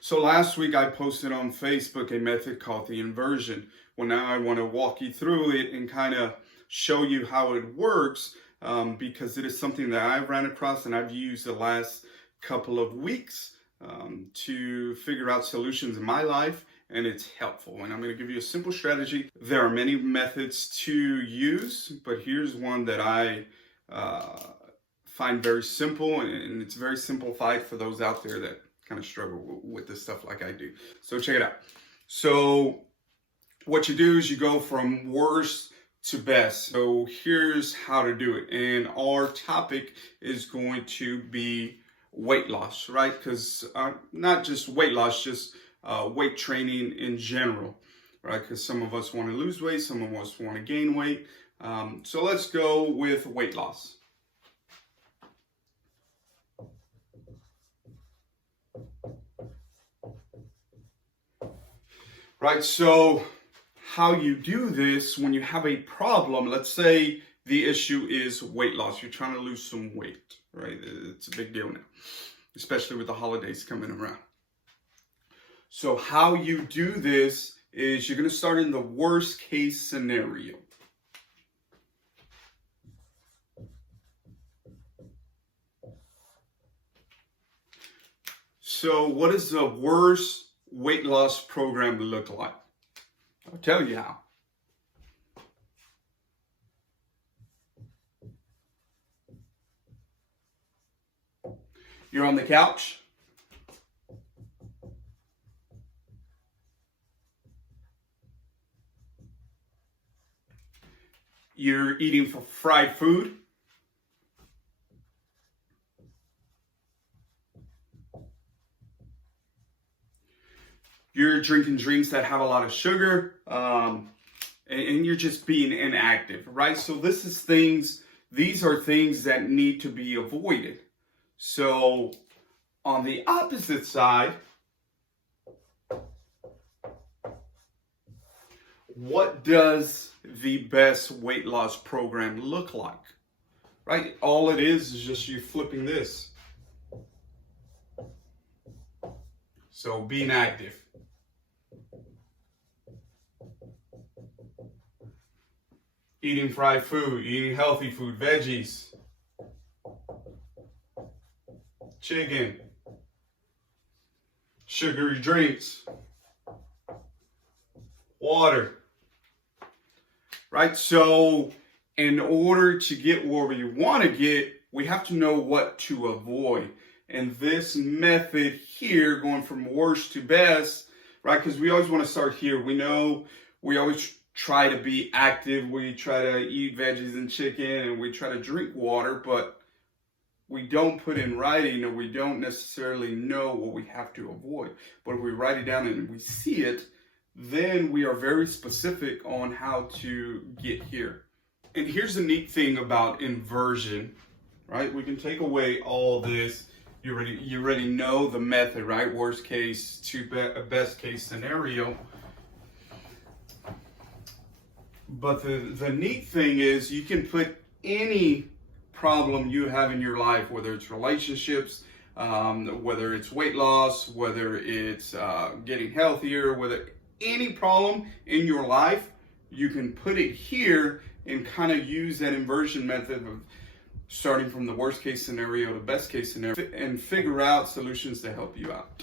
So last week I posted on Facebook a method called the inversion. Well, now I want to walk you through it and kind of show you how it works because it is something that I've ran across and I've used the last couple of weeks to figure out solutions in my life, and it's helpful. And I'm going to give you a simple strategy. There are many methods to use, but here's one that I find very simple, and it's very simplified for those out there that kind of struggle with this stuff like I do. So check it out. So what you do is you go from worst to best. So here's how to do it. And our topic is going to be weight loss, right? Because not just weight loss, just weight training in general, right? Because some of us want to lose weight, some of us want to gain weight. So let's go with weight loss. Right, so how you do this when you have a problem, let's say the issue is weight loss. You're trying to lose some weight, right? It's a big deal now, especially with the holidays coming around. So how you do this is you're going to start in the worst case scenario. So what is the worst weight loss program look like? I'll tell you how. You're on the couch. You're eating fried food. You're drinking drinks that have a lot of sugar, and you're just being inactive, right? So these are things that need to be avoided. So on the opposite side, what does the best weight loss program look like, right? All it is just you flipping this. So being active. Eating fried food, eating healthy food, veggies, chicken, sugary drinks, water, right? So in order to get where we want to get, we have to know what to avoid. And this method here, going from worst to best, right? Because we always want to start here. We know we always try to be active, we try to eat veggies and chicken, and we try to drink water, but we don't put in writing, or we don't necessarily know what we have to avoid. But if we write it down and we see it, then we are very specific on how to get here. And here's the neat thing about inversion, right? We can take away all this. You already know the method, right? Worst case to best case scenario. But the neat thing is you can put any problem you have in your life, whether it's relationships, whether it's weight loss, whether it's getting healthier, whether any problem in your life, you can put it here and kind of use that inversion method of starting from the worst case scenario to best case scenario and figure out solutions to help you out.